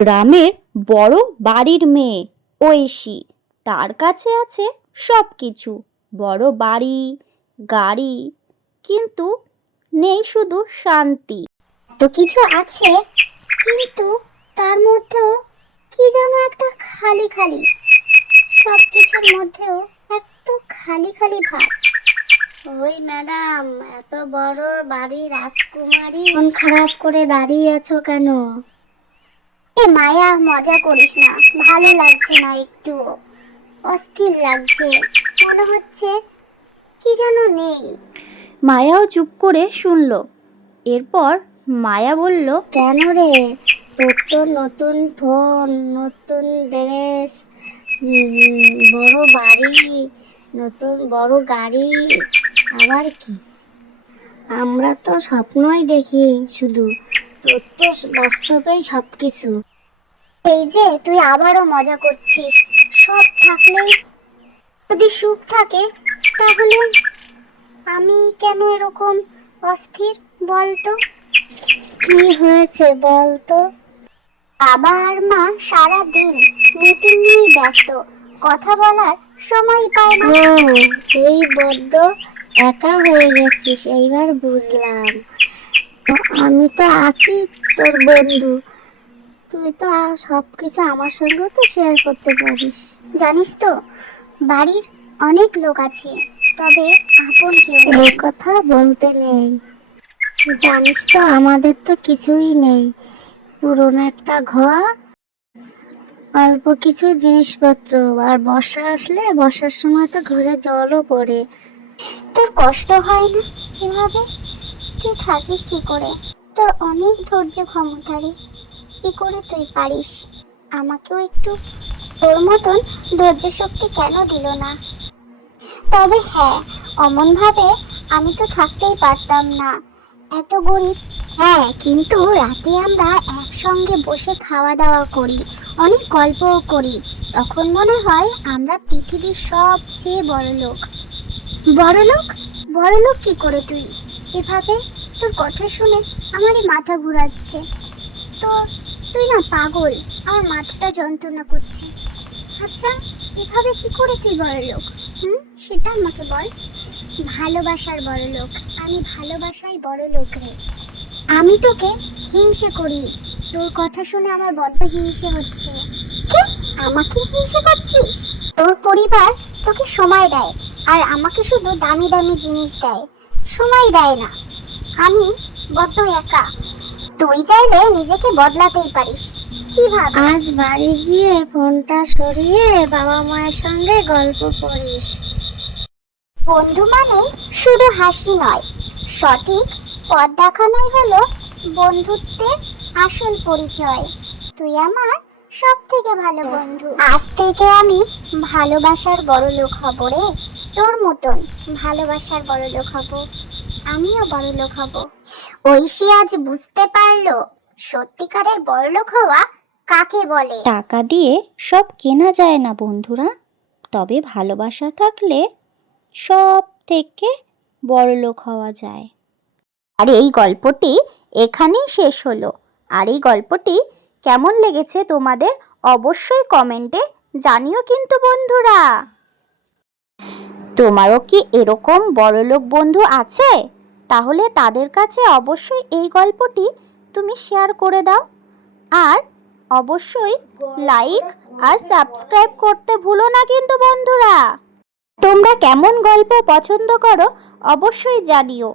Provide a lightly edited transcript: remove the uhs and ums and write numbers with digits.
গ্রামের বড় বাড়ির মেয়ে ঐশী। তার কাছে আছে সব কিছু, বড় বাড়ি, গাড়ি, কিন্তু নেই শুধু শান্তি। এত কিছু আছে, কিন্তু তার মধ্যেও কি যেন একটা খালি খালি। সব কিছুর মধ্যেও একটা খালি খালি ভাব। ওই ম্যাডাম, এত বড় বাড়ি রাজকুমারী, মন খারাপ করে দাঁড়িয়ে আছো কেন? এ মায়া, মজা করিস না, ভালো লাগছে না, একটু অস্থির লাগছে, মনে হচ্ছে কি যেন নেই। মায়াও চুপ করে শুনল। এরপর মায়া বলল, কেন রে? তোর তো নতুন ফোন, নতুন ড্রেস, বড় বাড়ি, নতুন বড় গাড়ি, আবার কি? আমরা তো স্বপ্নই দেখি শুধু, তোর তো বাস্তবেই সবকিছু। এই যে তুই আবারও মজা করছিস। সব থাকলেই যদি সুখ থাকে, তাহলে আমি কেন এরকম অস্থির বলতো? কি হয়েছে বলতো? বাবা আর মা সারা দিন মিটিং নিয়ে ব্যস্ত, কথা বলার সময় পায় না। তুই বড্ড একা হয়ে গেছিস, এইবার বুঝলাম। আমি তো আছি, তোর বন্ধু। তুই তো সবকিছু আমার সঙ্গে তো শেয়ার করতে পারিস। জানিস তো, বাড়ির অনেক লোক আছে, তবে আপন কেউ নেই। এই কথা বলতে নেই। জানিস তো, আমাদের তো কিছুই নেই। পুরোনো একটা ঘর, অল্প কিছু জিনিসপত্র, আর বর্ষা আসলে বর্ষার সময় তো ঘরে জলও পড়ে। তোর কষ্ট হয় না এভাবে? তুই থাকিস কি করে? তোর অনেক ধৈর্য ক্ষমতা রে। কি করে তুই পারিস? আমাকেও একটু তোর মতন ধৈর্য শক্তি কেন দিল না? তবে হ্যাঁ, অমন ভাবে আমি তো থাকতেই পারতাম না, এত গরিব। হ্যাঁ, কিন্তু রাতে আমরা একসঙ্গে বসে খাওয়া দাওয়া করি, অনেক গল্পও করি। তখন মনে হয় আমরা পৃথিবীর সবচেয়ে বড় লোক। বড় লোক? বড় লোক কি করে তুই এভাবে? তোর কথা শুনে আমারই মাথা ঘুরাচ্ছে। তো তুই না পাগল, আমার মাথাটা যন্ত্রণা করছে। আচ্ছা, এভাবে কি করে তুই বড় লোক? সেটা আমাকে বল। ভালোবাসার বড় লোক। আমি ভালোবাসাই বড় লোক রে। আমি তোকে হিংসে করি। তোর কথা শুনে আমার বড্ড হিংসে হচ্ছে। কি? আমাকে হিংসে করছিস? তোর পরিবার তোকে সময় দেয়, আর আমাকে শুধু দামি দামি জিনিস দেয়, সময় দেয় না। আমি বড্ড একা। তুই চাইলে নিজেকে বদলাতেই পারিস। কিভাবে? আজ বাড়ি গিয়ে ফোনটা সরিয়ে বাবা মায়ের সঙ্গে গল্প করিস। বন্ধু মানে শুধু হাসি নয়, সঠিক পথ দেখানোই হলো বন্ধুত্বের আসল পরিচয়। তুই আমার সব থেকে ভালো বন্ধু। আজ থেকে আমি ভালোবাসার বড় লোক হব রে, তোর মতন ভালোবাসার বড় লোক হব। আমিও বড় লোক হব। ঐশী আজ বুঝতে পারলো সত্যিকারের বড় লোক হওয়া কাকে বলে। টাকা দিয়ে সব কেনা যায় না বন্ধুরা, তবে ভালোবাসা থাকলে সব থেকে বড়লোক হওয়া যায়। আর এই গল্পটি এখানেই শেষ হলো। আর এই গল্পটি কেমন লেগেছে তোমাদের অবশ্যই কমেন্টে জানিও কিন্তু বন্ধুরা। তোমারও কি এরকম বড়লোক বন্ধু আছে? তাহলে তাদের কাছে অবশ্যই এই গল্পটি তুমি শেয়ার করে দাও। আর অবশ্যই লাইক আর সাবস্ক্রাইব করতে ভুলো না কিন্তু বন্ধুরা। তোমরা কেমন গল্প পছন্দ করো অবশ্যই জানিও।